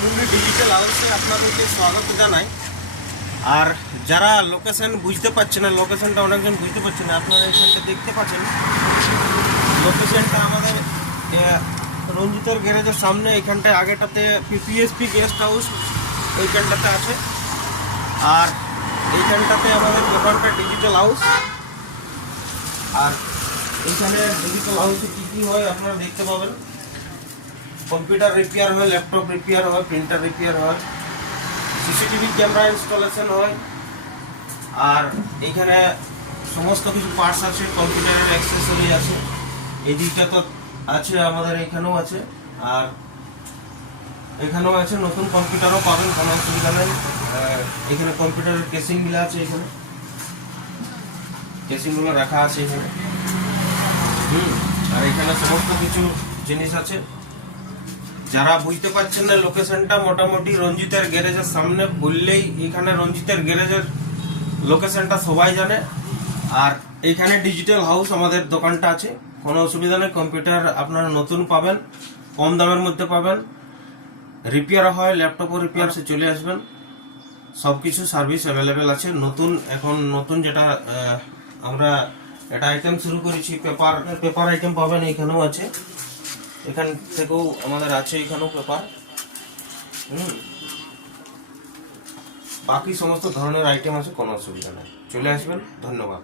মুন্ডি ডিজিটাল হাউসে আপনাদেরকে স্বাগত জানাই। আর যারা লোকেশন বুঝতে পারছে না, লোকেশনটা অনেকজন বুঝতে পারছে না, আপনারা এখানটা দেখতে পাচ্ছেন। লোকেশনটা আমাদের রঞ্জিতের গ্যারেজের সামনে। এখানটায় আগেটাতে পিএসপি গেস্ট হাউস ওইখানটাতে আছে, আর এইখানটাতে আমাদের দোকানটা ডিজিটাল হাউস। আর এইখানে ডিজিটাল হাউসে কী কী হয় আপনারা দেখতে পাবেন। কম্পিউটার রিপেয়ার হয়, ল্যাপটপ রিপেয়ার হয়, প্রিন্টার রিপেয়ার হয়, সিসিটিভি ক্যামেরা ইনস্টলেশন হয়। আর এইখানে সমস্ত কিছু পার্টস আছে, কম্পিউটারের অ্যাক্সেসরি আছে। এই দিকটা তো আছে, আমাদের এখানেও আছে। আর এখানেও আছে, নতুন কম্পিউটারও পাবেন, কোনো অসুবিধা নেই। এখানে কম্পিউটারের কেসিংগুলো আছে, এখানে কেসিংগুলো রাখা আছে এখানে। আর এখানে সমস্ত কিছু জিনিস আছে। যারা বুঝতে পারছেন না, লোকেশনটা মোটামুটি রঞ্জিতের গ্যারেজের সামনে বললেই এখানে রঞ্জিতের গ্যারেজের লোকেশনটা সবাই জানে। আর এইখানে ডিজিটাল হাউস আমাদের দোকানটা আছে, কোনো অসুবিধা নেই। কম্পিউটার আপনারা নতুন পাবেন, কম দামের মধ্যে পাবেন। রিপেয়ার হয়, ল্যাপটপও রিপেয়ার, সে চলে আসবেন। সব কিছু সার্ভিস অ্যাভেলেবেল আছে। এখন নতুন যেটা আমরা এটা আইটেম শুরু করেছি, পেপার আইটেম পাবেন, এখানেও আছে। এখান থেকেও আমাদের আছে, এখানেও পেপার। বাকি সমস্ত ধরনের আইটেম আছে, কোনো অসুবিধা নেই, চলে আসবেন। ধন্যবাদ।